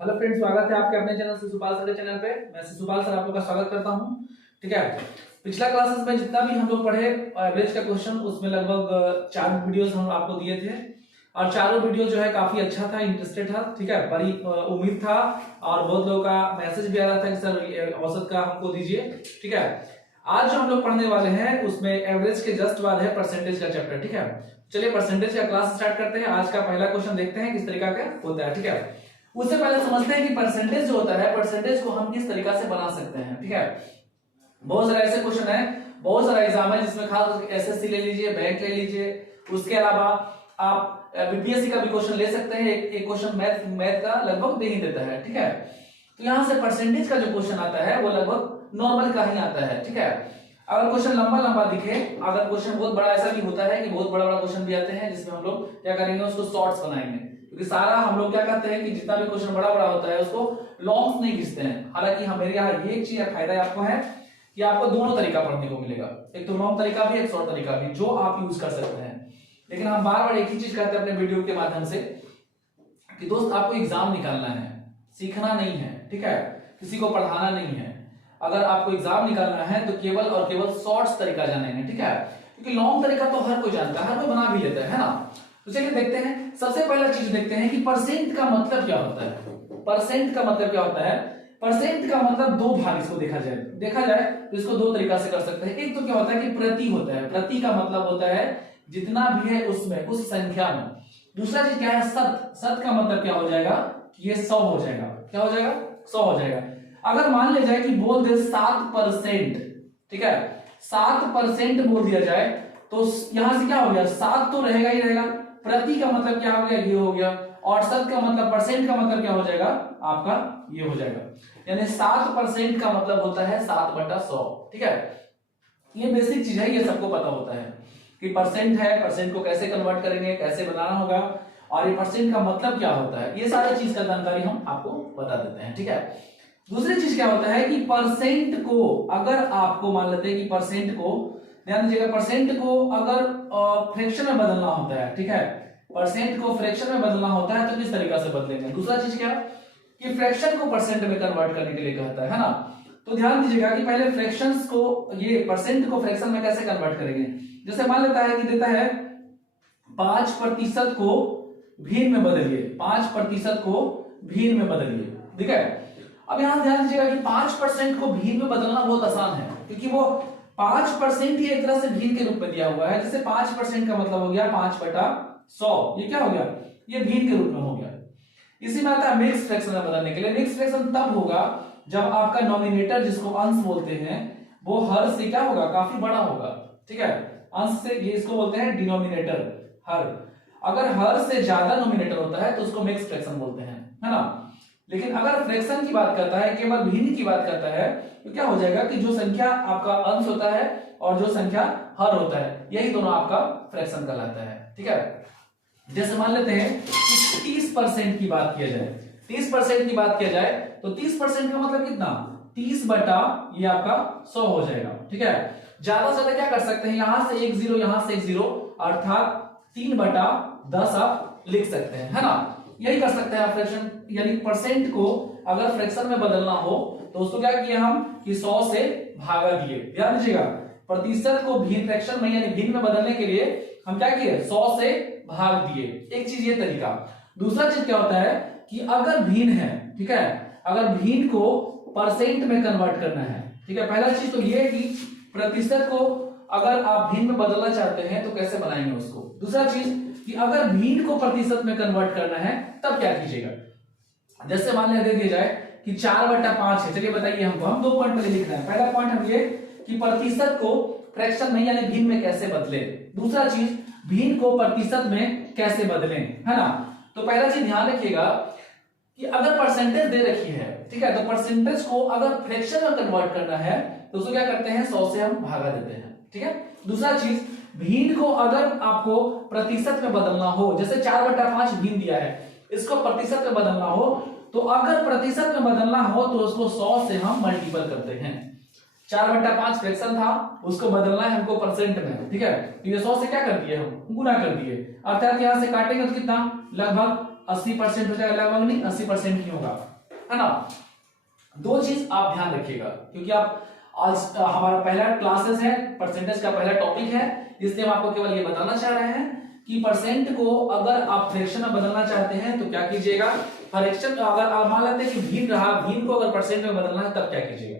Hello friends, स्वागत है आपके अपने चैनल शिशुपाल सर के चैनल पे। मैं शिशुपाल सर आप लोग का स्वागत करता हूं। ठीक है, पिछला क्लासेस में जितना भी हम लोग पढ़े एवरेज का क्वेश्चन, उसमें लगभग 4 वीडियोस हम आपको दिए थे और चारों वीडियो जो है काफी अच्छा था, इंटरेस्टेड था। ठीक है, बड़ी उम्मीद था और बहुत लोगों का मैसेज भी आ रहा था कि सर औसत का हमको दीजिए। ठीक है, आज जो हम लोग पढ़ने वाले हैं उसमें एवरेज के जस्ट बाद है परसेंटेज का चैप्टर। ठीक है, चलिए परसेंटेज का क्लास स्टार्ट करते हैं। आज का पहला क्वेश्चन देखते हैं किस तरीका का होता है। ठीक है, उससे पहले समझते हैं कि परसेंटेज जो होता है, परसेंटेज को हम किस तरीका से बना सकते हैं। ठीक है, बहुत सारे ऐसे क्वेश्चन है, बहुत सारा एग्जाम है जिसमें खास एसएससी ले लीजिए, बैंक ले लीजिए, उसके अलावा आप बीपीएससी का भी क्वेश्चन ले सकते हैं। एक क्वेश्चन मैथ का लगभग दे ही देता है। ठीक है, तो यहां से परसेंटेज का जो क्वेश्चन आता है वो लगभग नॉर्मल का ही आता है। ठीक है, अगर क्वेश्चन लंबा लंबा दिखे, अगर क्वेश्चन बहुत बड़ा, ऐसा भी होता है कि बहुत बड़ा बड़ा क्वेश्चन भी आते हैं जिसमें हम लोग क्या करेंगे, उसको शॉर्ट्स बनाएंगे। क्योंकि सारा हम लोग क्या करते हैं कि जितना भी क्वेश्चन बड़ा बड़ा होता है उसको लॉन्ग्स नहीं खींचते हैं। हालांकि मेरे यहाँ ये एक चीज फायदा आपको है कि आपको दोनों तरीका पढ़ने को मिलेगा, एक तो लॉन्ग तरीका भी, एक शॉर्ट तरीका भी, जो आप यूज कर सकते हैं। लेकिन हम बार बार एक ही चीज करते हैं अपने वीडियो के माध्यम से कि दोस्त आपको एग्जाम निकालना है, सीखना नहीं है। ठीक है, किसी को पढ़ाना नहीं है। अगर आपको एग्जाम निकालना है तो केवल और केवल शॉर्ट्स तरीका जानेंगे। ठीक है, क्योंकि लॉन्ग तरीका तो हर कोई जानता है, हर कोई बना भी लेता है ना। तो चलिए देखते हैं, सबसे पहला चीज देखते हैं कि परसेंट का मतलब क्या होता है। परसेंट का मतलब क्या होता है? परसेंट का मतलब दो भाग इसको देखा जाए तो इसको दो तरीका से कर सकते हैं। एक तो क्या होता है कि प्रति होता है, प्रति का मतलब होता है जितना भी है उसमें, उस संख्या में। दूसरा चीज क्या है? शत। शत का मतलब क्या हो जाएगा कि ये 100 हो जाएगा। क्या हो जाएगा? 100 हो जाएगा। अगर मान लिया जाए कि बोल दे 7%, ठीक है, 7% बोल दिया जाए तो यहां से क्या हो गया, 7 तो रहेगा ही रहेगा। प्रति का मतलब क्या हो गया, ये हो गया। और शत का मतलब, परसेंट का मतलब क्या हो जाएगा आपका, ये हो जाएगा। यानी 7% का मतलब होता है 7/100। ठीक है, ये बेसिक चीज है, ये सबको पता होता है कि परसेंट है, परसेंट को कैसे कन्वर्ट करेंगे, कैसे बनाना होगा, और ये परसेंट का मतलब क्या होता है, ये सारी चीज का जानकारी हम आपको बता देते हैं। ठीक है, दूसरी चीज क्या होता है कि परसेंट को अगर आपको मान लेते हैं कि परसेंट को, ध्यान दीजिएगा, परसेंट को अगर फ्रैक्शन में बदलना होता है, ठीक है, परसेंट को फ्रैक्शन में बदलना होता है तो किस तरीका से बदलेंगे। दूसरा चीज क्या कि फ्रैक्शन को परसेंट में कन्वर्ट करने के लिए कहता है ना। तो ध्यान दीजिएगा कि पहले फ्रैक्शंस को, ये परसेंट को फ्रैक्शन में कैसे कन्वर्ट करेंगे। जैसे मान लेता है कि देता है 5% को भीड़ में बदलिए, 5% को भीड़ में बदलिए। ठीक है, अब यहां ध्यान दीजिएगा कि 5% को भीड़ में बदलना बहुत आसान है, क्योंकि वो 5% ही एक तरह से भीड़ के रूप में दिया हुआ है। जैसे 5% का मतलब हो गया 5/100, ये क्या हो गया, ये भीड़ के रूप में हो गया। इसी में आता है मिक्स फ्रैक्शन में बदलने के लिए। मिक्स फ्रैक्शन तब होगा जब आपका नॉमिनेटर, जिसको अंश बोलते हैं, वो हर से क्या होगा, काफी बड़ा होगा। ठीक है, अंश से, ये इसको बोलते हैं डिनोमिनेटर, हर। अगर हर से ज्यादा नॉमिनेटर होता है तो उसको मिक्स फ्रैक्शन बोलते हैं, है ना। लेकिन अगर फ्रैक्शन की बात करता है, केवल भिन्न की बात करता है, तो क्या हो जाएगा कि जो संख्या आपका अंश होता है और जो संख्या हर होता है, यही दोनों आपका फ्रैक्शन कहलाता है। ठीक है, जैसे मान लेते हैं कि 30% की बात किया जाए, 30% की बात किया जाए तो 30% का मतलब कितना, 30 बटा ये आपका 100 हो जाएगा। ठीक है, ज्यादा से ज्यादा क्या कर सकते हैं, यहां से एक जीरो, यहां से एक जीरो, अर्थात 3/10 आप लिख सकते हैं, है ना। यही कर सकते हैं फ्रैक्शन, यानी परसेंट को अगर फ्रैक्शन में बदलना हो तो उसको क्या किया हम कि 100 से भागा दिए। ध्यान दीजिएगा, प्रतिशत को भिन्न फ्रैक्शन में यानी भिन्न में बदलने के लिए हम क्या किए, 100 से भाग दिए। एक चीज ये तरीका। दूसरा चीज क्या होता है कि अगर भिन्न है, ठीक है, अगर भिन्न को परसेंट में कन्वर्ट करना है, ठीक है, पहला चीज तो ये है कि प्रतिशत को अगर आप भिन्न में बदलना चाहते हैं तो कैसे बनाएंगे उसको। दूसरा चीज कि अगर भिन्न को प्रतिशत में कन्वर्ट करना है तब क्या कीजिएगा। जैसे मान लिया दे दिया जाए कि 4/5 है, चलिए बताइए हमको, हम 2 पॉइंट पहले लिख रहे हैं। पहला पॉइंट हम ये कि प्रतिशत को फ्रैक्शन में यानी भिन्न में कैसे बदले। दूसरा चीज भिन्न को प्रतिशत में कैसे बदलें, है ना। तो पहला चीज ध्यान रखिएगा कि अगर परसेंटेज दे रखी है, ठीक है, तो परसेंटेज को अगर फ्रैक्शन में कन्वर्ट करना है तो उसको क्या करते हैं, 100 से हम भागा देते हैं। ठीक है, दूसरा चीज भिन्न को अगर आपको प्रतिशत में बदलना हो, जैसे 4/5 भिन्न दिया है, इसको प्रतिशत में बदलना हो तो अगर प्रतिशत में बदलना हो तो उसको 100 से हम मल्टीपल करते हैं। 4/5 फ्रैक्शन था, उसको बदलना है हमको परसेंट में। ठीक है, तो ये 100 से क्या कर दिए हम, गुना कर दिए, अर्थात यहां से काटेंगे तो कितना, लगभग 80% हो जाएगा, लगभग नहीं 80% ही होगा, है ना। दो चीज आप ध्यान रखिएगा, क्योंकि आप आज हमारा पहला क्लासेस है, परसेंटेज का पहला टॉपिक है, इसलिए हम आपको केवल ये बताना चाह रहे हैं कि परसेंट को अगर आप फ्रैक्शन में बदलना चाहते हैं तो क्या कीजिएगा। फ्रैक्शन अगर आप मान लेते हैं कि भीन रहा, भीन को अगर परसेंट में बदलना है तब क्या कीजिएगा।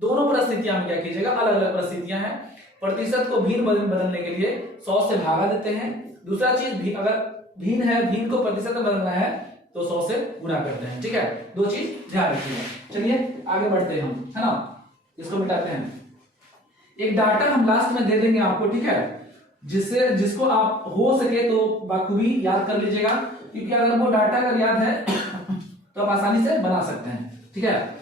दोनों परिस्थितियां में क्या कीजिएगा, अलग अलग परिस्थितियां हैं। प्रतिशत को भीन बदलने के लिए 100 से भागा देते हैं। दूसरा चीज अगर भीन है, भीन को प्रतिशत में बदलना है तो 100 से गुणा करते हैं, ठीक है। दो चीज ध्यान रखिएगा। चलिए आगे बढ़ते हैं हम, है ना, इसको मिटाते हैं। एक डाटा हम लास्ट में दे देंगे आपको, ठीक है, जिसको आप हो सके तो बखूबी याद कर लीजिएगा, क्योंकि अगर वो डाटा अगर याद है तो आप आसानी से बना सकते हैं, ठीक है।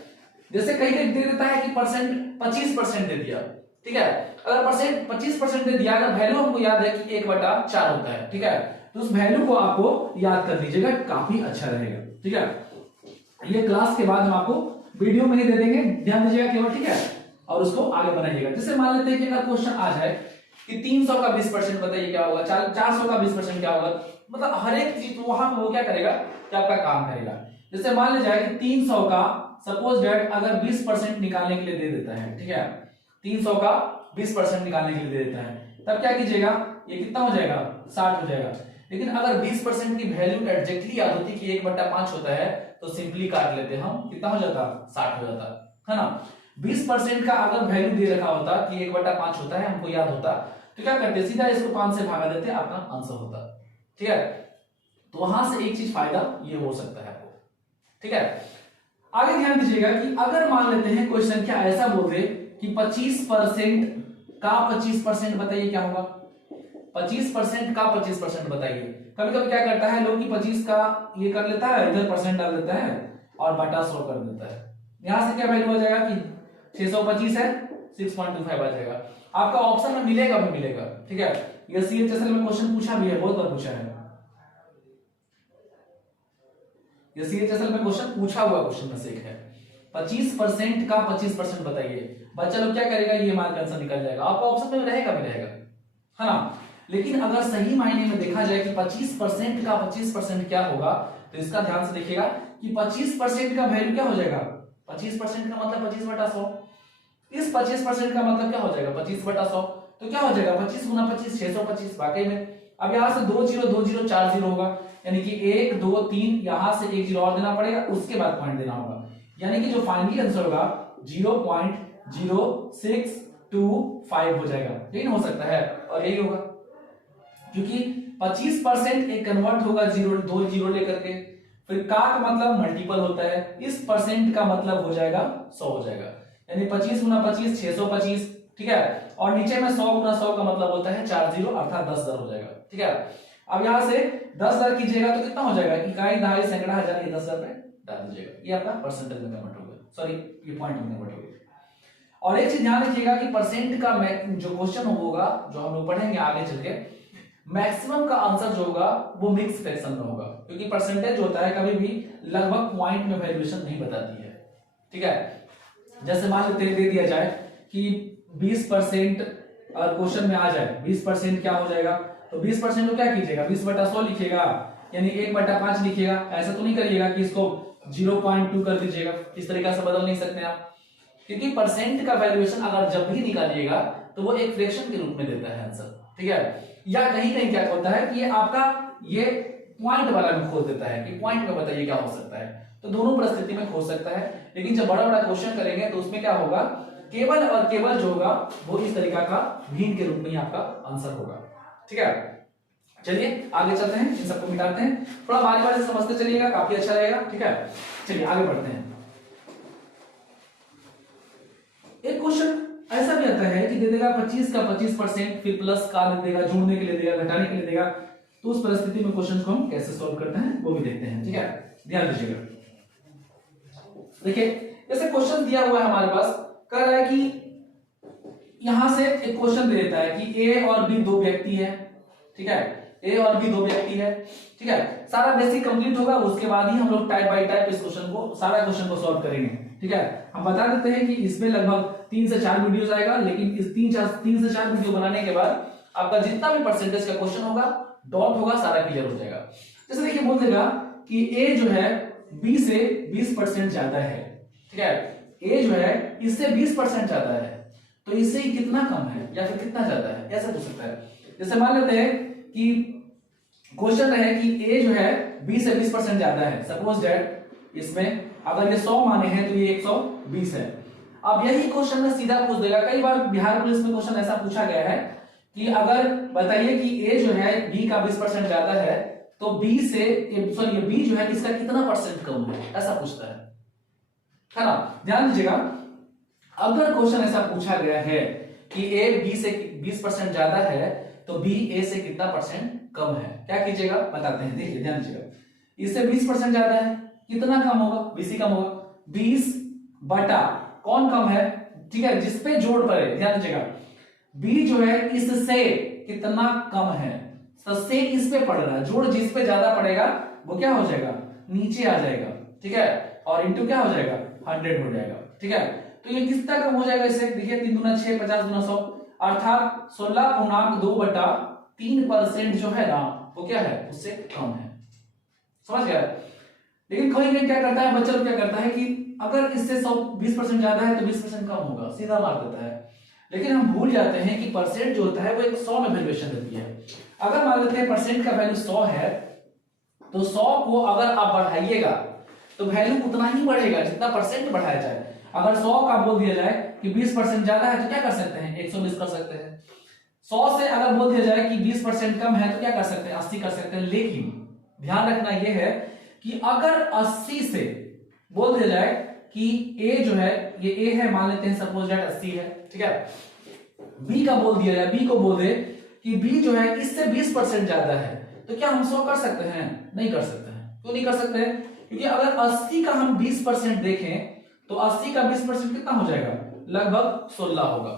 जैसे कहीं कहीं दे देता है कि परसेंट 25% दे दिया, ठीक है। अगर परसेंट 25% दे दिया, अगर वैल्यू हमको याद है कि 1/4 होता है, ठीक है, तो उस वैल्यू को आपको याद कर लीजिएगा, काफी अच्छा रहेगा, ठीक है। ये क्लास के बाद हम आपको वीडियो में ही दे देंगे, ध्यान दीजिएगा केवल, ठीक है, और उसको आगे बनाइएगा। जैसे मान लेते हैं कि अगर क्वेश्चन आ जाए कि 300 का 20% बताइए क्या होगा, 400 का 20% क्या होगा, मतलब हर एक चीज वहां पे वो क्या करेगा कि आपका काम करेगा। जैसे मान लिया जाए कि 300 का सपोज डेट अगर 20% निकालने के लिए दे देता है, ठीक है, 300 का 20% निकालने के लिए दे देता है, तब क्या कीजिएगा, ये कितना हो जाएगा, 60 हो जाएगा। लेकिन अगर 20% की वैल्यू एग्जैक्टली याद होती कि 1/5 होता है तो सिंपली काट लेते हम, कितना हो जाता, 60 हो जाता, है ना। 20% का अगर वैल्यू दे रखा होता कि 1/5 होता है, हमको याद होता, तो क्या करते, सीधा इसको 5 से भागा देते, आपका आंसर होता, ठीक है। तो वहां से एक चीज फायदा ये हो सकता है आपको, ठीक है। आगे ध्यान दीजिएगा कि अगर मान लेते हैं कोई संख्या ऐसा बोल दे कि 25% का 25% बताइए क्या होगा, 25% का 25% बताइए। कभी कभी क्या करता है लोग कि 25 का ये कर लेता है, इधर परसेंट डाल देता है और बटा 100 कर देता है। यहां से क्या वैल्यू हो जाएगा कि 625 है, 6.25 आ जाएगा। आपका ऑप्शन में मिलेगा भी मिलेगा, ठीक है। ये सीएचएसएल में क्वेश्चन पूछा भी है, बहुत बार पूछा है, ये सीएचएसएल में क्वेश्चन पूछा हुआ क्वेश्चन में से एक है। 25% का 25% बताइए, बच्चा लोग क्या करेगा, ये मान आंसर निकल जाएगा, आपका ऑप्शन में रहेगा भी रहेगा, है ना। लेकिन अगर सही मायने में देखा जाए कि 25% का 25% क्या होगा, तो इसका ध्यान से देखिएगा कि 25% का वैल्यू क्या हो जाएगा, 25% का मतलब 25/100, इस 25% का मतलब क्या हो जाएगा, 25/100, तो क्या हो जाएगा 25 गुना 25 625 वाकई में। अब यहां से 2 0 2 0 4 0 होगा, यानी कि 1 2 3 यहां से 1 0 और देना पड़ेगा, उसके बाद पॉइंट देना होगा, यानी कि जो फाइनली आंसर होगा 0.0625 हो जाएगा। यही हो सकता है और यही होगा, क्योंकि 25% एक कन्वर्ट होगा 2 जीरो लेकर के, फिर का मतलब मल्टीपल होता है, इस परसेंट का मतलब हो जाएगा 100 हो जाएगा, यानी 25 गुना 25 625, ठीक है। और नीचे में 100 गुना 100 का मतलब होता है 40 अर्थात 10,000 हो जाएगा, ठीक है। अब यहां से 10,000 कीजिएगा तो कितना हो जाएगा, इकाई दहाई सैकड़ा हजार, ये 10,000 पे डाल दीजिएगा, ये आपका परसेंटेज में कन्वर्ट हो गया, सॉरी ये पॉइंट में कन्वर्ट हो गया। और एक चीज ध्यान रखिएगा कि परसेंट का जो क्वेश्चन होगा, जो हम लोग पढ़ेंगे आगे चल के, मैक्सिमम का आंसर जो होगा वो मिक्स फ्रैक्शन में होगा, क्योंकि परसेंटेज होता है कभी भी लगभग पॉइंट में वैल्यूएशन नहीं बताती है, ठीक है। जैसे मान लेते हैं दे दिया जाए कि 20% और क्वेश्चन में आ जाए 20% क्या हो जाएगा, तो 20% को क्या कीजिएगा, 20/100 लिखिएगा, यानी 1/5 लिखिएगा। ऐसा तो नहीं करिएगा कि इसको 0.2 कर दीजिएगा, इस तरीके से बदल नहीं सकते आप, क्योंकि परसेंट का वैल्यूएशन अगर जब भी निकालिएगा तो वो एक फ्रैक्शन के रूप में देता है आंसर, ठीक है। या कहीं कहीं क्या होता है कि ये आपका ये पॉइंट वाला में खोज देता है कि पॉइंट में बताइए क्या हो सकता है, तो दोनों परिस्थिति में खोज सकता है। लेकिन जब बड़ा बड़ा क्वेश्चन करेंगे तो उसमें क्या होगा, केवल और केवल जो होगा वो इस तरीका का भीन के रूप में ही आपका आंसर होगा, ठीक है। चलिए आगे चलते हैं, इन सबको मिटाते हैं, थोड़ा बारी बारी से समझते चलिएगा, काफी अच्छा रहेगा, ठीक है। चलिए आगे बढ़ते हैं। एक क्वेश्चन ऐसा भी आता है कि दे देगा 25 का 25%, फिर प्लस का दे देगा, जोड़ने के लिए देगा, घटाने के लिए देगा, तो उस परिस्थिति में क्वेश्चन को हम कैसे सॉल्व करते हैं वो भी देखते हैं, ठीक है। ध्यान दीजिएगा, देखिए जैसे क्वेश्चन दिया हुआ है हमारे पास, कह रहा है कि यहां से एक क्वेश्चन दे देता है कि ए और बी दो व्यक्ति है, ठीक है, ए और बी दो व्यक्ति है, ठीक है। सारा बेसिक कंप्लीट होगा, उसके बाद ही हम लोग टाइप बाय टाइप इस क्वेश्चन को, सारा क्वेश्चन को सॉल्व करेंगे, ठीक है। हम बता देते हैं कि इसमें लगभग 3 से 4 वीडियोस आएगा, लेकिन इस 3 से 4 वीडियो बनाने के बाद आपका जितना भी परसेंटेज का क्वेश्चन होगा, डॉट होगा, सारा क्लियर हो जाएगा। जैसे देखिए बोल देगा कि ए जो है बी से 20% ज्यादा है, ठीक है, ए जो है इससे 20% ज्यादा है, तो इससे कितना कम है या फिर कितना ज्यादा है, ऐसा पूछ सकता है। जैसे मान लेते हैं कि क्वेश्चन है कि ए जो है बी से 20% ज्यादा है, सपोज दैट इसमें अगर ये 100 माने हैं तो ये 120 है। अब यही क्वेश्चन में सीधा पूछ देगा, कई बार बिहार पुलिस में क्वेश्चन ऐसा पूछा गया है कि अगर बताइए कि ए जो है बी का 20% ज्यादा है तो बी से सॉरी बी जो है इसका कितना परसेंट कम है, ऐसा पूछता है ना। ध्यान दीजिएगा, अगर क्वेश्चन ऐसा पूछा गया है कि ए बी से 20% ज्यादा है तो बी ए से कितना परसेंट कम है, क्या कीजिएगा बताते हैं। देखिए ध्यान दीजिएगा, इससे 20% ज्यादा है, कितना कम होगा, बीसी कम होगा, 20 बटा कौन कम है, ठीक है, जिसपे जोड़ पड़े, ध्यान दीजिएगा बी जो है इससे कितना कम है, तो से इस पे पड़ रहा है, जोड़ जिस पे ज्यादा पड़ेगा वो क्या हो जाएगा, नीचे आ जाएगा, ठीक है, और इंटू क्या हो जाएगा 100 हो जाएगा, ठीक है। तो ये कितना कम हो जाएगा इससे, देखिए 3 दूना 6, 50 दूना 100, अर्थात 16.2/3% जो है ना वो क्या है, उससे कम है, समझ गया। लेकिन कोई क्या करता है बच्चा लोग, क्या करता है कि अगर इससे 20% ज्यादा है तो 20% कम होगा, सीधा मार देता है। लेकिन हम भूल जाते हैं कि परसेंट जो होता है वो एक 100 में वैल्यूएशन देती है। अगर मान लेते हैं परसेंट का वैल्यू 100 है तो 100 को अगर आप बढ़ाइएगा तो वैल्यू उतना ही बढ़ेगा जितना परसेंट बढ़ाया जाए। अगर 100 का बोल दिया जाए कि 20% ज्यादा है तो क्या कर सकते हैं, 120 कर सकते हैं। 100 से अगर बोल दिया जाए कि 20% कम है तो क्या कर सकते हैं, 80 कर सकते हैं। लेकिन ध्यान रखना यह है कि अगर 80 से बोल दिया जाए कि ए जो है ये ए है, मान लेते हैं सपोज दैट 80 है, ठीक है, बी का बोल दिया जाए, बी को बोल दे कि बी जो है इससे 20% ज्यादा है, तो क्या हम 100 कर सकते हैं, नहीं कर सकते हैं। क्यों नहीं कर सकते हैं, क्योंकि अगर 80 का हम 20% देखें तो 80 का 20% कितना हो जाएगा, लगभग 16 होगा।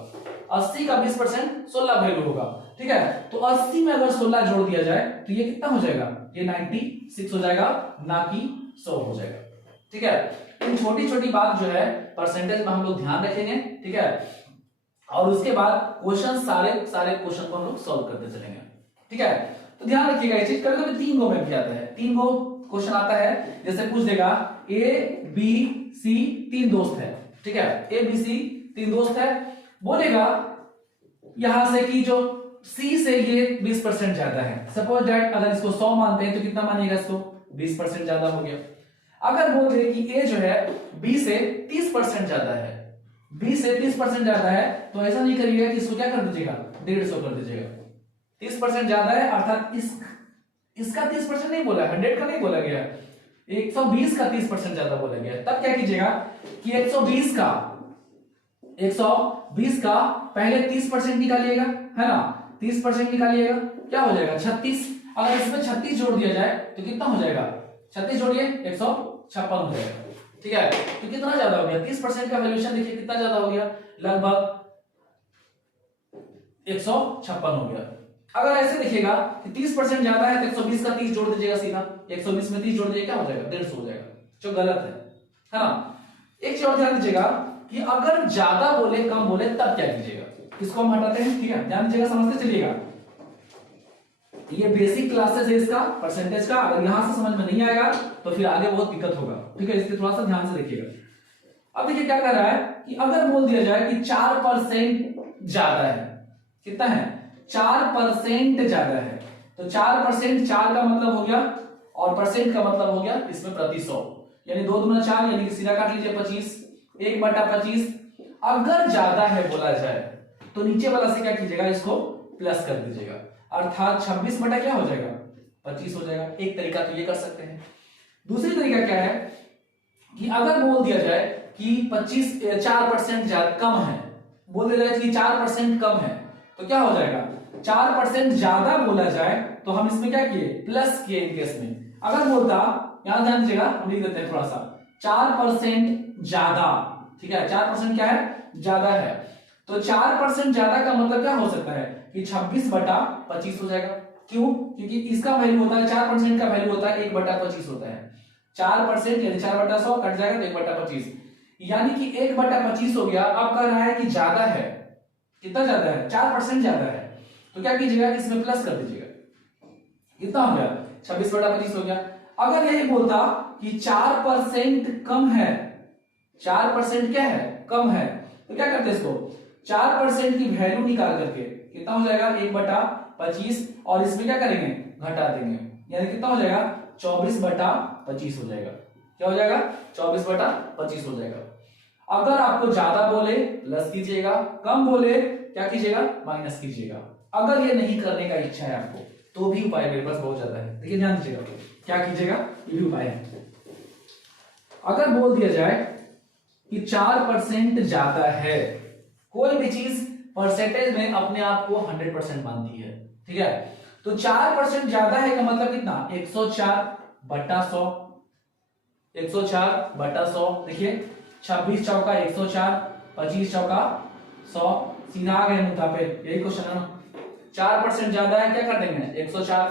80 का 20% 16 वैल्यू होगा, ठीक है। तो 80 में अगर 16 जोड़ दिया जाए तो ये कितना हो जाएगा, ये 96 हो जाएगा, ना कि 100 हो जाएगा, ठीक है। इन छोटी छोटी बात जो है परसेंटेज में हम लोग ध्यान रखेंगे, ठीक है, और उसके बाद क्वेश्चन सारे क्वेश्चन को हम लोग सॉल्व करते चलेंगे, ठीक है। तो ध्यान रखिएगा ये चीज, कभी कभी 3 गो में भी आता है, 3 गो क्वेश्चन आता है, जैसे पूछ देगा ए बी सी 3 दोस्त है, ठीक है, ए बी सी 3 दोस्त है, बोलेगा यहां से कि जो सी से ये 20% ज्यादा है, सपोज दैट अगर इसको 100 मानते हैं तो कितना मानिएगा, इसको 20% ज्यादा हो गया। अगर बोल दे कि ए जो है बी से 30% ज्यादा है, बी से 30% ज्यादा है, तो ऐसा नहीं करिएगा कि इसको क्या कर दीजिएगा 150 कर दीजिएगा। 30% ज्यादा है अर्थात इसका 30% नहीं बोला, 100 का नहीं बोला गया, 120 का 30% ज्यादा बोला गया। तब क्या कीजिएगा कि 120 का पहले 30% निकालिएगा, है ना, 30% निकालिएगा, क्या हो जाएगा 36। अगर इसमें 36 जोड़ दिया जाए तो कितना हो जाएगा, 36 जोड़िए 156 हो जाएगा, ठीक है। तो कितना ज्यादा हो गया, 30% का वैल्यूएशन देखिए कितना ज्यादा हो गया, लगभग 156 हो गया। अगर ऐसे देखिएगा कि 30% ज्यादा है तो 120 का 30 जोड़ दीजिएगा सीधा, 120 में 30 जोड़ दीजिए क्या हो जाएगा 150 हो जाएगा, जो गलत है ना। एक चीज और ध्यान दीजिएगा कि अगर ज्यादा बोले कम बोले तब क्या कीजिएगा, इसको हम हटाते हैं, ठीक है, ध्यान दीजिएगा, समझते चलिएगा। ये बेसिक क्लासेस है इसका परसेंटेज का, अगर यहां से समझ में नहीं आएगा तो फिर आगे बहुत दिक्कत होगा, ठीक है, इसलिए थोड़ा सा ध्यान से देखिएगा। अब देखिए क्या कर रहा है कि अगर बोल दिया जाए कि 4% ज्यादा है, कितना है 4% ज्यादा है, तो 4% 4 का मतलब हो गया और परसेंट का मतलब हो गया इसमें प्रति 100, यानी 2 दूना 4, यानी कि सीधा काट लीजिए 25, 1/25। अगर ज्यादा है बोला जाए तो नीचे वाला से क्या कीजिएगा, इसको प्लस कर दीजिएगा, अर्थात 26 बटा क्या हो जाएगा 25 हो जाएगा। एक तरीका तो ये कर सकते हैं। दूसरी तरीका क्या है कि अगर बोल दिया जाए कि 4% कम है, बोल दिया जाए कि 4% कम है, तो क्या हो जाएगा 4% ज्यादा बोला जाए तो हम इसमें क्या किए प्लस किए इन केस में। अगर बोलता, यहां ध्यान दीजिएगा, हम लिख देते हैं थोड़ा सा, 4% ज्यादा, ठीक है, 4% क्या है ज्यादा है, तो 4% ज्यादा का मतलब क्या हो सकता है कि 26/25 हो जाएगा। क्यों, क्योंकि इसका वैल्यू होता है 4% का वैल्यू होता है 1/25 होता है, 4% यानी 4/100 कट जाएगा तो 1/25, यानी कि 1/25 हो गया। अब कह रहा है कि ज्यादा है, कितना ज्यादा है 4% ज्यादा है, तो क्या कीजिएगा इसमें प्लस कर दीजिएगा, कितना हो गया 26/25 हो गया। अगर यही बोलता कि 4% कम है, 4% क्या है, कम है, तो क्या करते इसको 4% की वैल्यू निकाल करके कितना हो जाएगा 1/25, और इसमें क्या करेंगे घटा देंगे, यानी कितना हो जाएगा 24/25 हो जाएगा। क्या हो जाएगा 24/25 हो जाएगा। अगर आपको ज्यादा बोले प्लस कीजिएगा, कम बोले क्या कीजिएगा माइनस कीजिएगा। अगर ये नहीं करने का इच्छा है आपको तो भी उपाय मेरे पास बहुत ज्यादा है, देखिए ध्यान दीजिएगा क्या कीजिएगा, ये भी उपाय है। अगर बोल दिया जाए कि 4% ज्यादा है, कोई भी चीज परसेंटेज में अपने आप को 100% मानती है, ठीक है, तो 4% ज्यादा है का मतलब कितना 104/100, 104/100। देखिए 26 चौका 104, 25 चौका 100, सीधा आ गए मुद्दा पे, यही क्वेश्चन है ना। 4% ज्यादा है क्या कर देंगे 104,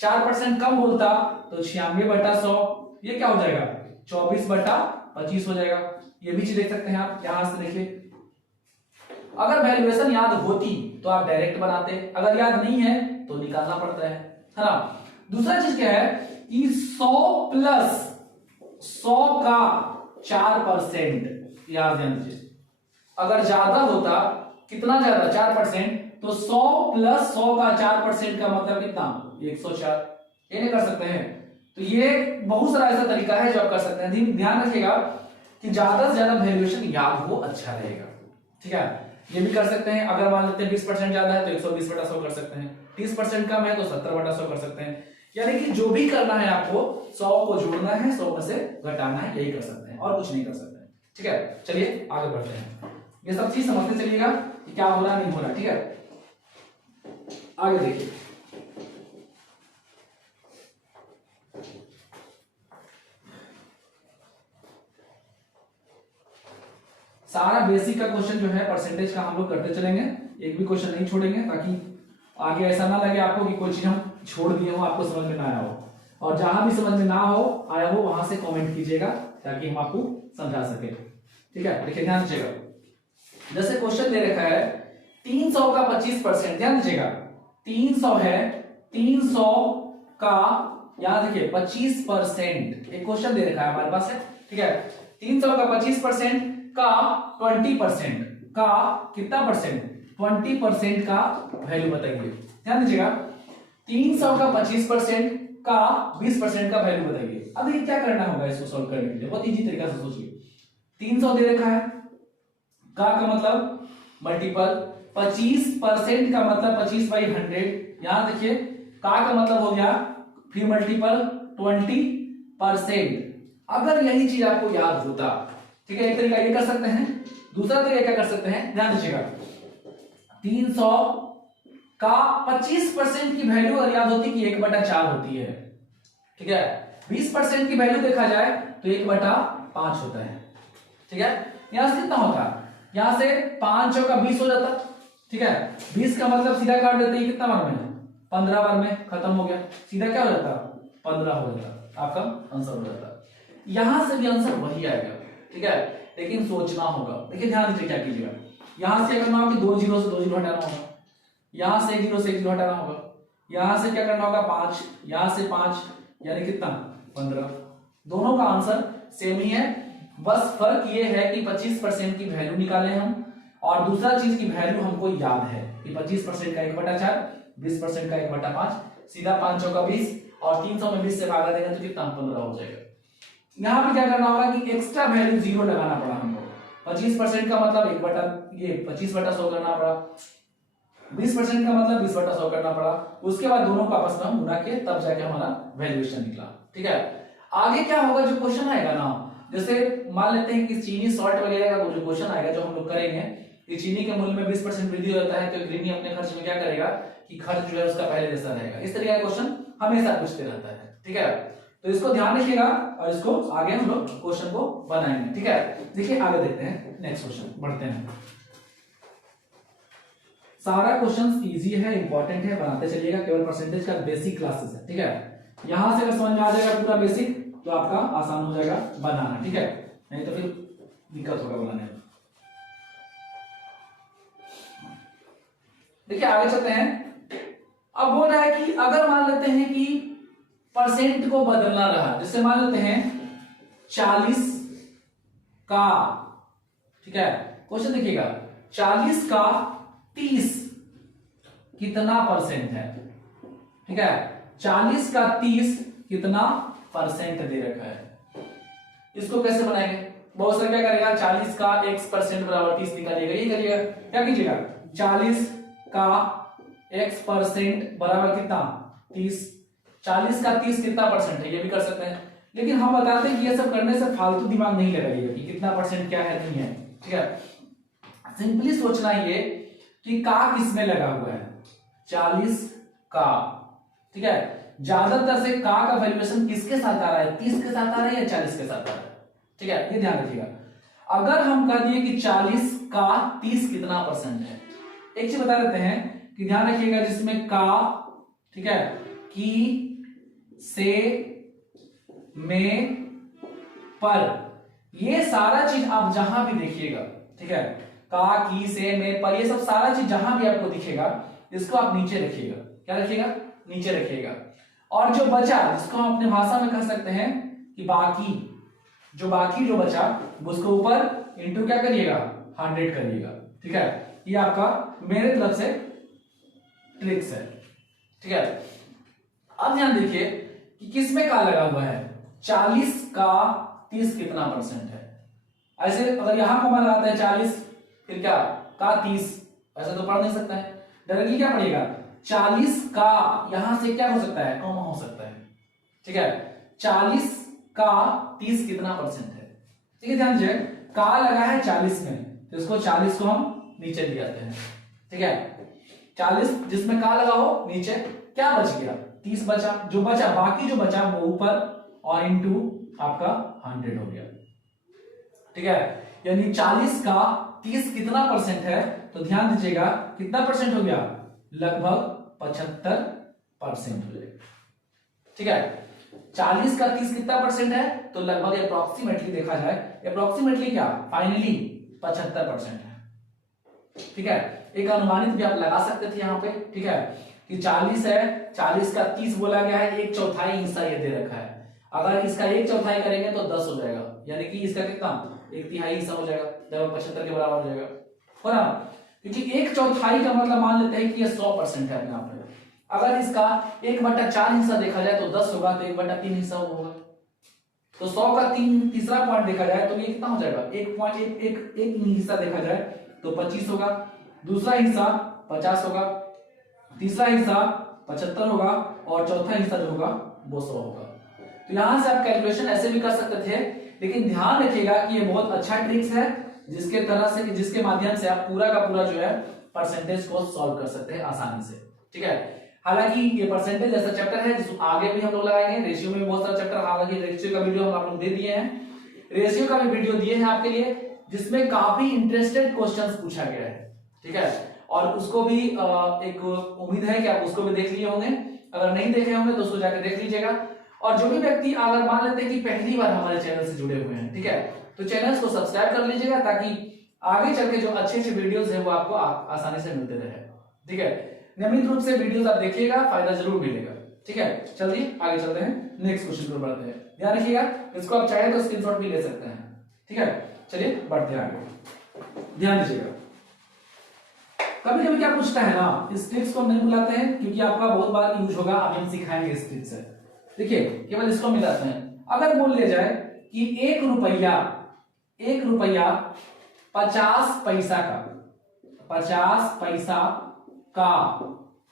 4% कम बोलता तो 96/100, ये क्या हो जाएगा 24/25 हो जाएगा। ये भी चीज देख सकते हैं आप यहां से, देखिए अगर वैल्यूएशन याद होती तो आप डायरेक्ट बनाते, अगर याद नहीं है तो निकालना पड़ता है ना। दूसरा चीज क्या है कि 100 प्लस 100 का 4%, याद ध्यान दीजिए, अगर ज्यादा होता कितना ज्यादा 4%, तो 100 प्लस 100 का 4% का मतलब कितना 104, ये नहीं कर सकते हैं। तो ये बहुत सारा ऐसा तरीका है जो आप कर सकते हैं। ध्यान रखिएगा कि ज्यादा से ज्यादा वैल्यूएशन याद हो, अच्छा रहेगा, ठीक है। ये भी कर सकते हैं, अगर मान लेते हैं 20% ज्यादा है तो 120/100 कर सकते हैं, 30% कम है तो 70/100 कर सकते हैं। यानी कि जो भी करना है आपको 100 को जोड़ना है, 100 में से घटाना है, यही कर सकते हैं और कुछ नहीं कर सकते हैं, ठीक है। चलिए आगे बढ़ते हैं, ये सब चीज समझते चलिएगा कि क्या होना नहीं होना, ठीक है। आगे देखिए सारा बेसिक का क्वेश्चन जो है परसेंटेज का हम लोग करते चलेंगे, एक भी क्वेश्चन नहीं छोड़ेंगे, ताकि आगे ऐसा ना लगे आपको कि कोई चीज हम छोड़ दिए हो, आपको समझ में ना आया हो। और जहां भी समझ में ना हो आया हो वहां से कमेंट कीजिएगा ताकि हम आपको समझा सके, ठीक है। देखिए ध्यान दीजिएगा, जैसे क्वेश्चन दे रखा है 300 का 25%, ध्यान दीजिएगा 300 है, 300 का यहां देखिए 25%, एक क्वेश्चन दे रखा है हमारे पास है, ठीक है। 300 का 25% का 20% का कितना परसेंट 20% का वैल्यू बताइए। ध्यान दीजिएगा 300 का 25% का 20% का वैल्यू बताइए। अब ये क्या करना होगा इसको सॉल्व करने के लिए, बहुत इजी तरीका से सोचिए। 300 दे रखा है, का मतलब मल्टीपल, 25% का मतलब 25/100, यहां देखिए का मतलब हो गया फिर मल्टीपल 20%। अगर यही चीज आपको याद होता, ठीक है, एक तरीका ये कर सकते हैं। दूसरा तरीका क्या कर सकते हैं, ध्यान दीजिएगा 300 का 25% की वैल्यू अगर याद होती कि 1/4 होती है, ठीक है। 20% की वैल्यू देखा जाए तो 1/5 होता है, ठीक है। यहां से कितना होता, यहां से 5 चौका 20 हो जाता, ठीक है। 20 का मतलब सीधा काट देते हैं, कितना बार में 15 बार में खत्म हो गया, सीधा क्या हो जाता 15 हो जाता, आपका आंसर हो जाता। यहां से भी आंसर वही आएगा, ठीक है, लेकिन सोचना होगा। देखिए ध्यान दीजिए क्या कीजिएगा, यहां से करना होगा कि 2 0 से 2 0 हटाना होगा, यहां से 1 0 से 1 0 हटाना होगा, यहां से क्या करना होगा 5, यहां से 5, यानी कितना 15। दोनों का आंसर सेम ही है, बस फर्क ये है कि 25% की वैल्यू निकाले हम, और दूसरा चीज की वैल्यू हमको याद है कि 25% का 1/4, 20% का 1/5, सीधा 5 चौका 20 और 300 में 20 से भागा देगा तो कितना 15 हो जाएगा। यहां पे क्या करना होगा कि एक्स्ट्रा वैल्यू 0 लगाना पड़ा हमको, 25% का मतलब 25/100 करना पड़ा, 20% का मतलब 20/100 करना पड़ा, उसके बाद दोनों को आपस में हम गुना किए तब जाके हमारा वैल्यूएशन निकला, ठीक है। आगे क्या होगा जो क्वेश्चन आएगा ना, जैसे मान लेते हैं कि चीनी सॉल्ट वगैरह का जो क्वेश्चन आएगा जो हम लोग करेंगे कि चीनी के मूल्य में 20% वृद्धि हो जाता है तो गृहिणी अपने खर्च में क्या करेगा कि खर्च जो है उसका पहले जैसा रहेगा। इस तरीके का क्वेश्चन हमेशा पूछते रहता है, ठीक है। तो इसको ध्यान रखिएगा और इसको आगे हम लोग क्वेश्चन को बनाएंगे, ठीक है। देखिए आगे देखते हैं, नेक्स्ट क्वेश्चन बढ़ते हैं। सारा क्वेश्चन इजी है, इंपॉर्टेंट है, बनाते चलिएगा, केवल परसेंटेज का बेसिक क्लासेस है, ठीक है। यहां से अगर समझ में आ जाएगा पूरा बेसिक तो आपका आसान हो जाएगा बनाना, ठीक है, नहीं तो फिर दिक्कत होगा बनाने में। देखिए आगे चलते हैं। अब बोल रहा है कि अगर मान लेते हैं कि परसेंट को बदलना रहा, जैसे मान लेते हैं 40 का, ठीक है, क्वेश्चन देखिएगा 40 का 30 कितना परसेंट है, ठीक है, 40 का 30 कितना परसेंट दे रखा है, इसको कैसे बनाएंगे? बहुत सारे क्या करेगा, 40 का x% बराबर 30 निकालिएगा, ये करिएगा, क्या कीजिएगा 40 का x% बराबर कितना 30, 40 का 30 कितना परसेंट है, ये भी कर सकते हैं, लेकिन हम बताते हैं कि ये सब करने से फालतू दिमाग नहीं लगाइएगा कि कितना परसेंट क्या है नहीं है, ठीक है, सिंपली सोचना ये कि का किसमें लगा हुआ है, 40 का, ठीक है, ज्यादातर से का वैल्यूएशन किसके साथ आ रहा है, 30 के साथ आ रहा है या 40 के साथ आ रहा है, ठीक है, ये ध्यान रखिएगा। अगर हम कह दिए कि 40 का 30 कितना परसेंट है, एक चीज बता देते हैं कि ध्यान रखिएगा, जिसमें का, ठीक है, की, से, में, पर, ये सारा चीज आप जहां भी देखिएगा, ठीक है, का, की, से, में, पर, ये सब सारा चीज जहां भी आपको दिखेगा इसको आप नीचे रखिएगा, क्या रखिएगा, नीचे रखिएगा, और जो बचा जिसको हम अपने भाषा में कह सकते हैं कि बाकी जो बचा उसको ऊपर इंटू क्या करिएगा 100 करिएगा, ठीक है, ये आपका मेरे तरफ से ट्रिक्स है, ठीक है। अब ध्यान देखिए कि किसमें का लगा हुआ है, 40 का 30 कितना परसेंट है, ऐसे अगर यहां कॉमा लगाते हैं 40 फिर क्या का 30, ऐसा तो पढ़ नहीं सकता है, डायरेक्टली क्या पढ़ेगा 40 का, यहां से क्या हो सकता है कॉमा हो सकता है, ठीक है, 40 का 30 कितना परसेंट है, ठीक है, ध्यान दीजिए का लगा है 40 में, तो इसको 40 को हम नीचे ले जाते हैं, ठीक है, 40 जिसमें का लगा हो नीचे, क्या बच गया 30 बचा, जो बचा बाकी जो बचा वो ऊपर और इंटू आपका 100 हो गया, ठीक है, यानी 40 का 30 कितना परसेंट है, तो ध्यान दीजिएगा कितना परसेंट हो गया, लगभग 75% हो जाएगा, ठीक है, 40 का 30 कितना परसेंट है, तो लगभग अप्रोक्सीमेटली देखा जाए, अप्रोक्सीमेटली क्या फाइनली 75% है, ठीक है, एक अनुमानित भी आप लगा सकते थे यहाँ पे, ठीक है, कि 40 है, 40 का 30 बोला गया है, 1/4 हिस्सा ये दे रखा है, अगर इसका 1/4 करेंगे तो 10 हो जाएगा, यानी कि इसका कितना 1/3 हिस्सा हो जाएगा, जब 75 के बराबर हो जाएगा, हो ना, क्योंकि 1/4 का मतलब मान लेते हैं कि ये 100% है यहाँ पे, अगर इसका 1/4 हिस्सा देखा जाए तो 10 होगा, तो 1/3 हिस्सा होगा, तो 100 का तीसरा पॉइंट देखा जाए तो ये कितना हो जाएगा, 1 हिस्सा देखा जाए तो 25 होगा, दूसरा हिस्सा 50 होगा, तीसरा हिस्सा 75 होगा, और चौथा हिस्सा जो होगा वो 100 होगा। तो यहां से आप कैलकुलेशन ऐसे भी कर सकते थे, लेकिन ध्यान रखिएगा कि ये बहुत अच्छा ट्रिक्स है जिसके माध्यम से आप पूरा का पूरा जो है परसेंटेज को सॉल्व कर सकते हैं आसानी से, ठीक है। हालांकि ये परसेंटेज ऐसा चैप्टर है जिस आगे भी हम लोग लगाएंगे, रेशियो में भी बहुत सारा चैप्टर, हालांकि रेशियो का वीडियो हम आप लोग दे दिए हैं, रेशियो का भी वीडियो दिए हैं आपके लिए, जिसमें काफी इंटरेस्टेड क्वेश्चंस पूछा गया है, ठीक है, और उसको भी एक उम्मीद है कि आप उसको भी देख लिए होंगे, अगर नहीं देखे होंगे तो उसको जाकर देख लीजिएगा। और जो भी व्यक्ति अगर मान लेते हैं कि पहली बार हमारे चैनल से जुड़े हुए हैं, ठीक है, तो चैनल को सब्सक्राइब कर लीजिएगा ताकि आगे चल के जो अच्छे अच्छे वीडियोस है वो आपको आसानी से मिलते रहे, ठीक है। नियमित रूप से वीडियोस आप देखिएगा, फायदा जरूर मिलेगा, ठीक है। चलिए आगे चलते हैं, नेक्स्ट क्वेश्चन पर बढ़ते हैं, ध्यान रखिएगा, इसको आप चाहे तो स्क्रीनशॉट भी ले सकते हैं, ठीक है। चलिए बढ़ते हैं आगे, ध्यान दीजिएगा। कभी कभी क्या पूछता है ना, इस ट्रिक्स को नहीं बुलाते हैं क्योंकि आपका बहुत बार यूज होगा, अभी हम सिखाएंगे इस ट्रिक से, देखिए केवल इसको मिलाते हैं। अगर बोल लिया जाए कि 1 रुपया 50 पैसा का 50 पैसा का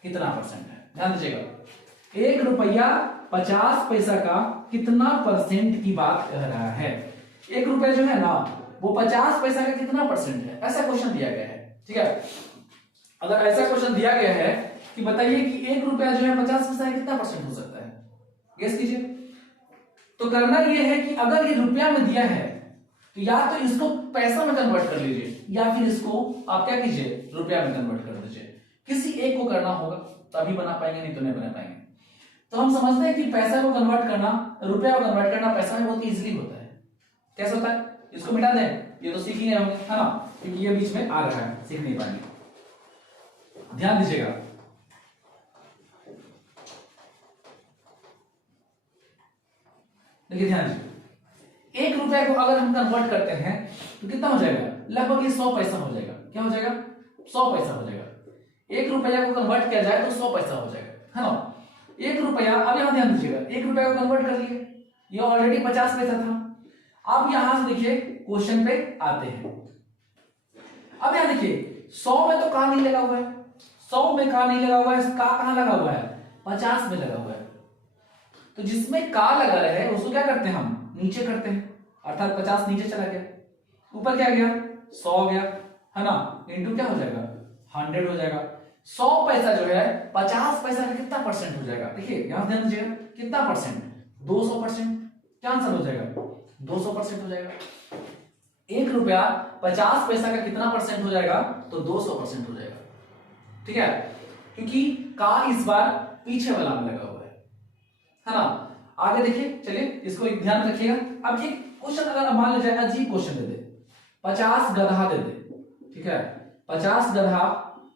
कितना परसेंट है, ध्यान दीजिएगा, 1 रुपया 50 पैसा का कितना परसेंट की बात कह रहा है। 1 रुपया जो है ना वो 50 पैसा का कितना परसेंट है, ऐसा क्वेश्चन दिया गया है, ठीक है। अगर ऐसा क्वेश्चन दिया गया है कि बताइए कि 1 रुपया जो है 50 पैसा का कितना परसेंट हो सकता है, गेस कीजिए। तो करना यह है कि अगर ये रुपया में दिया है तो या तो इसको पैसा में कन्वर्ट कर लीजिए, या फिर इसको आप क्या कीजिए रुपया में कन्वर्ट कर दीजिए, किसी एक को करना होगा तभी बना पाएंगे, नहीं तो नहीं बना पाएंगे। तो हम समझते हैं कि पैसा को कन्वर्ट करना, रुपया को कन्वर्ट करना पैसा में बहुत इजीली होता है। कैसे होता है, इसको मिटा दें, ये तो सीख ही नहीं होंगे, है ना, क्योंकि ये बीच में आ रहा है, सीख नहीं पाएंगे। ध्यान दीजिएगा, देखिए ध्यान दीजिए, 1 रुपए को अगर हम कन्वर्ट करते हैं तो कितना हो जाएगा, लगभग ये 100 पैसा हो जाएगा। क्या हो जाएगा, 100 पैसा हो जाएगा। 1 रुपया को कन्वर्ट किया जाए तो 100 पैसा हो जाएगा, है ना। 1 रुपया, अब यहां ध्यान दीजिएगा, 1 रुपया को कन्वर्ट कर लिए, ये ऑलरेडी 50 पैसा था। अब यहां से देखिए क्वेश्चन पे आते हैं। अब यहां देखिए 100 में तो का नहीं लगा हुआ है, 100 में का नहीं लगा हुआ है, का कहां लगा हुआ है, 50 में लगा हुआ है। तो जिसमें का लगा रहे उसको क्या करते हैं, हम नीचे करते हैं, अर्थात 50 नीचे चला गया, ऊपर क्या गया, 100 गया, है ना, इंटू क्या हो जाएगा, 100 हो जाएगा। 100 पैसा जो है 50 पैसा का कितना परसेंट हो जाएगा, देखिए यहां ध्यान दीजिएगा, कितना परसेंट, 200%। क्या आंसर हो जाएगा, 200% हो जाएगा। 1 रुपया 50 पैसा का कितना परसेंट हो जाएगा, तो 200% हो जाएगा, ठीक है, क्योंकि का इस बार पीछे वाला में लगा हुआ है ना। आगे देखिए, चलिए इसको एक ध्यान रखिएगा। अब ये क्वेश्चन अगर मान लीजिए अजीब क्वेश्चन दे दे, 50 गधा दे दे, ठीक है, 50 गधा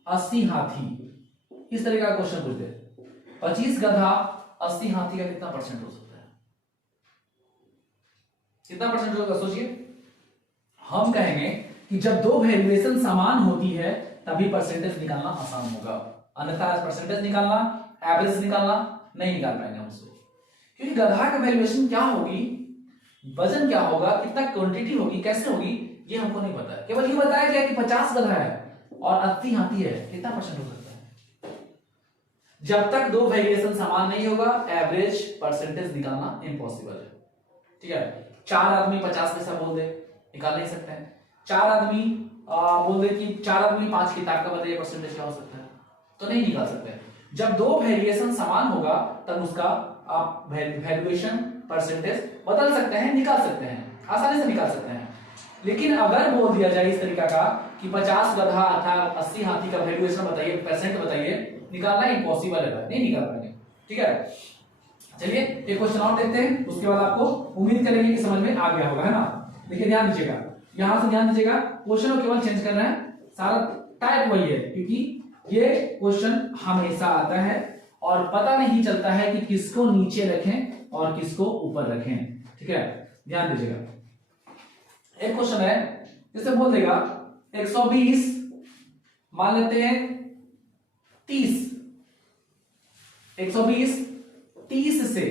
80 हाथी, इस तरह का क्वेश्चन पूछ दे, 25 गधा 80 हाथी का कितना परसेंट हो सकता है, कितना परसेंट होगा, सोचिए। हम कहेंगे कि जब दो वेरिएशन समान होती है तभी परसेंटेज निकालना आसान होगा, अन्यथा परसेंटेज निकालना, एवरेज निकालना नहीं निकाल पाएंगे हम उसको, क्योंकि गधा का वैल्यूएशन क्या होगी, वजन क्या होगा, कितना क्वांटिटी होगी, कैसे होगी, ये हमको नहीं पता है। केवल ये बताया गया कि 50 गधा है और 80 हाथी है, कितना परसेंट हो सकता है। जब तक दो वेरिएशन समान नहीं होगा एवरेज परसेंटेज निकालना इम्पॉसिबल है, ठीक है। 4 आदमी 50 पैसा बोल दे, निकाल नहीं सकते हैं। 4 आदमी बोल दे कि 4 आदमी 5 किताब का बताइए परसेंटेज क्या हो सकता है, तो नहीं निकाल सकते हैं। जब दो वेरिएशन समान होगा तब उसका आप वैल्यूएशन परसेंटेज बदल सकते हैं, निकाल सकते हैं, आसानी से निकाल सकते हैं। लेकिन अगर बोल दिया जाए इस तरीका का कि 50 गधा अर्थात 80 हाथी का वैल्यूएशन बताइए, परसेंट बताइए, निकालना इम्पॉसिबल है, नहीं निकाल पाएंगे, ठीक है। चलिए एक क्वेश्चन और देखते हैं, उसके बाद आपको उम्मीद करेंगे कि समझ में आ गया होगा, है ना। देखिए ध्यान दीजिएगा, यहां से ध्यान दीजिएगा, क्वेश्चन को केवल चेंज कर रहे हैं, सारा टाइप वही है, क्योंकि ये क्वेश्चन हमेशा आता है और पता नहीं चलता है कि किसको नीचे रखें और किसको ऊपर रखें, ठीक है, ध्यान दीजिएगा। एक क्वेश्चन है, जैसे बोल देगा 120 मान लेते हैं 30, 120 30 से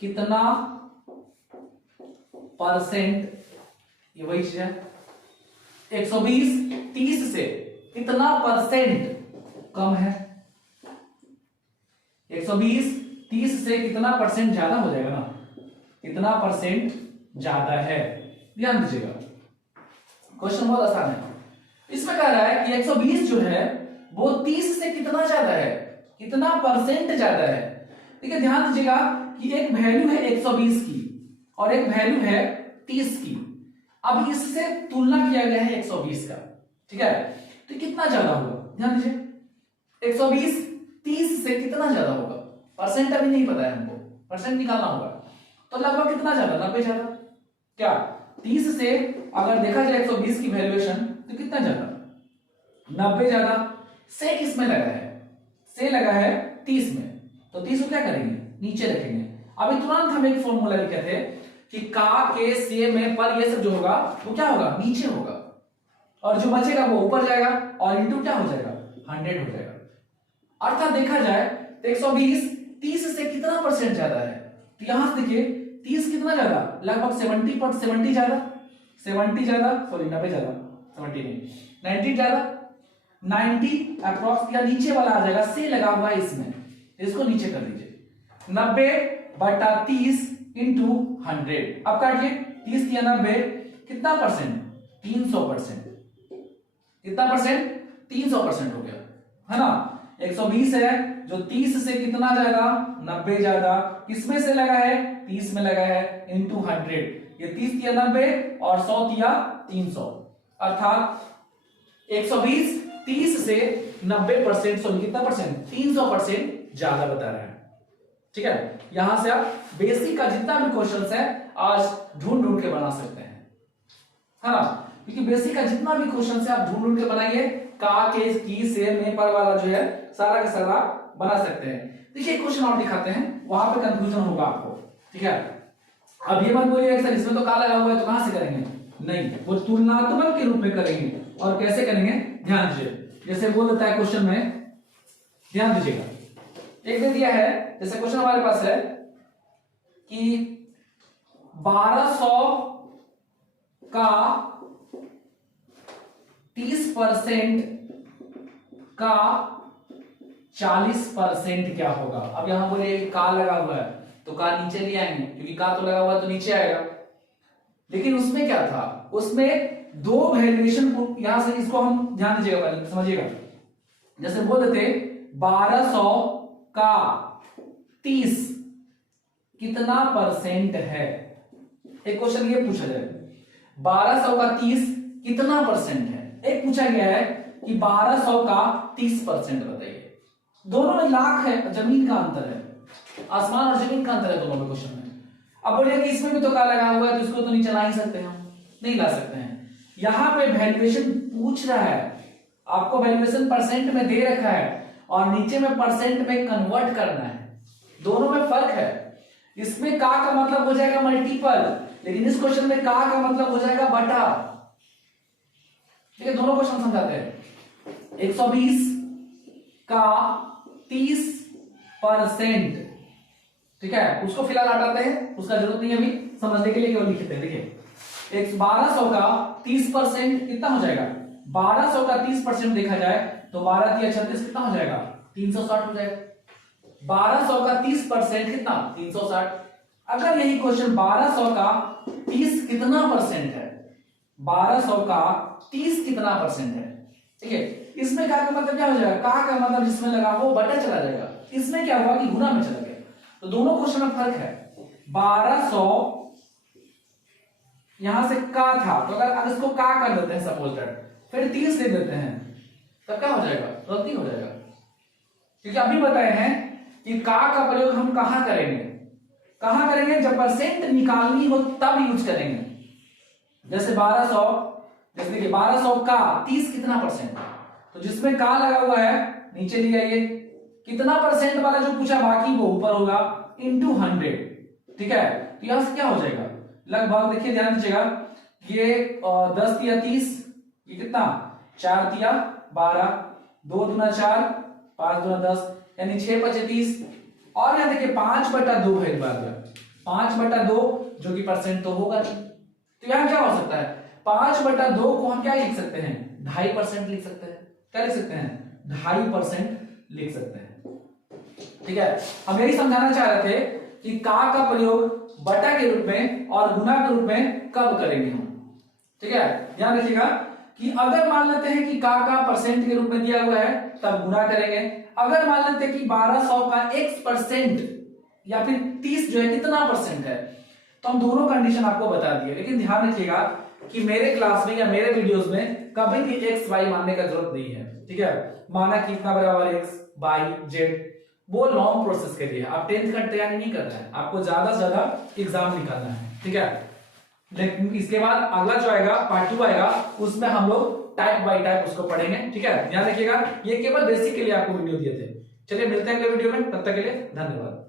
कितना परसेंट, ये वही चीज है, 120 30 से कितना परसेंट कम है, 120 30 से कितना परसेंट ज्यादा हो जाएगा ना, कितना परसेंट ज्यादा है, ध्यान दीजिएगा। क्वेश्चन बहुत आसान है, इसमें कह रहा है कि 120 जो है वो 30 से कितना ज्यादा है, कितना परसेंट ज्यादा है। ठीक है, ध्यान दीजिएगा कि एक वैल्यू है 120 की और एक वैल्यू है 30 की। अब इससे तुलना किया गया है 120 का, ठीक है, तो कितना ज्यादा होगा, ध्यान दीजिए 120 30 से कितना ज्यादा होगा, परसेंट अभी नहीं पता है हमको, परसेंट निकालना होगा, तो लगभग कितना ज्यादा, 90 ज्यादा, क्या 30 से अगर देखा जाए 120 की वैल्यूएशन तो कितना ज्यादा, 90 ज्यादा। से किसमें लगा है, से लगा है 30 में, तो 30 को क्या करेंगे, नीचे रखेंगे। अभी तुरंत हम एक फॉर्मूला लिखे थे कि का के से में पर ये सब जो होगा वो क्या होगा, नीचे होगा, और जो बचेगा वो ऊपर जाएगा और इंटू क्या हो जाएगा, 100 हो जाएगा। अर्थात देखा जाए तो 120 30 से कितना परसेंट ज्यादा है, तो यहां से देखिए 30 कितना ज्यादा, लगभग 70 ज्यादा, 70 ज्यादा, सॉरी 90 ज्यादा, 70 नहीं 90 ज्यादा, 90 अप्रोक्स या नीचे वाला आ जाएगा, से लगा हुआ है इसमें, इसको नीचे कर दीजिए, 90 बटा 30 इंटू 100। अब काटिए 30 या 90 कितना परसेंट, 300%, कितना परसेंट, 300% हो गया, है ना। 120 है जो 30 से कितना ज्यादा, 90 ज्यादा, किसमें से लगा है, 30 में लगा है, इंटू 100, ये 30 या 90 और 100 या 300, अर्थात 120 30 से 90% सॉरी कितना परसेंट, 300% ज्यादा बता रहा है। ठीक है, यहां से आप बेसिक का जितना भी क्वेश्चन है आज ढूंढ के बना सकते हैं, है ना, क्योंकि बेसिक का जितना भी क्वेश्चन है आप ढूंढ के बनाइए, का के की से में पर वाला जो है सारा का सारा बना सकते हैं। देखिए क्वेश्चन और दिखाते हैं, वहां पे कंफ्यूजन होगा आपको, ठीक है। अब ये मत बोलिए सर इसमें तो का लगा हुआ है तो कहां से करेंगे, नहीं, वो तुलनात्मक के रूप में करेंगे। और कैसे करेंगे, ध्यान दीजिए, जैसे बोल देता है क्वेश्चन में, ध्यान दीजिएगा, एक दे दिया है, जैसे क्वेश्चन हमारे पास है कि 1200 का 30% का 40% क्या होगा। अब यहां बोले का लगा हुआ है तो का नीचे ले आएंगे, क्योंकि का तो लगा हुआ है तो नीचे आएगा। लेकिन उसमें क्या था, उसमें दो वैल्यूएशन, यहां से इसको हम ध्यान दीजिएगा, पहले समझिएगा। जैसे बोल देते 1200 का 30 कितना परसेंट है। एक क्वेश्चन ये पूछा जाए 1200 का 30 कितना परसेंट है। एक पूछा गया है कि 1200 का 30% बताइए। दोनों में लाख है, जमीन का अंतर है, आसमान और जमीन का अंतर है दोनों में क्वेश्चन में। अब बोलिए कि इसमें भी तो का लगा हुआ है तो इसको तो नीचे ला ही सकते हैं, हम नहीं ला सकते हैं। यहां पे वैल्यूएशन पूछ रहा है, आपको वैल्यूएशन परसेंट में दे रखा है और नीचे में परसेंट में कन्वर्ट करना है, दोनों में फर्क है। इसमें का मतलब हो जाएगा मल्टीपल, लेकिन इस क्वेश्चन में का मतलब हो जाएगा बटा। ठीक है, दोनों क्वेश्चन समझाते हैं। 120 का 30%, ठीक है, उसको फिलहाल हटाते हैं, उसका जरूरत नहीं है अभी, समझने के लिए केवल लिखते हैं। देखिए 1200 का 30% कितना हो जाएगा, 1200 का 30% देखा जाए तो 12 या 36 कितना हो जाएगा, 360 हो जाएगा। 1200 का 30% कितना, 360। अगर यही क्वेश्चन 1200 का 30 कितना परसेंट है, 1200 का 30 कितना परसेंट है, ठीक है, इसमें का मतलब क्या हो जाएगा, का मतलब जिसमें लगा वो बटा चला जाएगा, इसमें क्या हुआ कि गुना में चला गया। तो दोनों क्वेश्चन में फर्क है। 1200 यहां से का था तो अगर इसको का कर देते हैं सपोज दैट, फिर 30 लिख देते हैं, तब क्या हो जाएगा, गलती हो जाएगा। क्योंकि अभी बताए हैं कि का प्रयोग हम कहां करेंगे, जब परसेंट निकालनी हो तब यूज करेंगे। जैसे 1200, जैसे देखिए 1200 का 30 कितना परसेंट, तो जिसमें का लगा हुआ है नीचे ले आइए, कितना परसेंट वाला जो पूछा बाकी वो ऊपर होगा इंटू 100, ठीक है। तो यहां से क्या हो जाएगा, लगभग देखिए ध्यान दीजिएगा, ये 10 तिया 30, ये कितना 4 तिया 12, 2 दूना 4, 5 दूना 10, यानी 6 पचे 30। और यहां देखिए 5/2 है, 5/2 जो कि परसेंट तो होगा नहीं, तो यहां क्या हो सकता है, 5/2 को हम क्या लिख सकते हैं, 2.5% लिख सकते हैं। क्या लिख सकते हैं, 2.5% लिख सकते हैं। ठीक है, हम यही समझाना चाह रहे थे कि का प्रयोग बटा के रूप में और गुना के रूप में कब करेंगे हम। ठीक है, ध्यान रखिएगा कि अगर मान लेते हैं कि का परसेंट के रूप में दिया हुआ है तब गुना करेंगे। अगर मान लेते हैं कि 1200 का x% या फिर 30 जो है कितना परसेंट है, तो हम दोनों कंडीशन आपको बता दिए। लेकिन ध्यान रखिएगा कि मेरे क्लास में या मेरे वीडियोस में कभी भी x y मानने का जरूरत नहीं है। ठीक है, माना कितना बराबर x y z, वो लॉन्ग प्रोसेस के लिए, आप 10th का तैयारी नहीं कर रहे हैं, आपको ज्यादा से ज्यादा एग्जाम निकालना है। ठीक है, लेकिन इसके बाद अगला जो आएगा पार्ट 2 आएगा, उसमें हम लोग टाइप बाय टाइप उसको पढ़ेंगे। ठीक है, ध्यान रखिएगा, ये केवल बेसिक के लिए आपको वीडियो दिए थे। चलिए मिलते हैं अगले वीडियो में, तब तक के लिए धन्यवाद।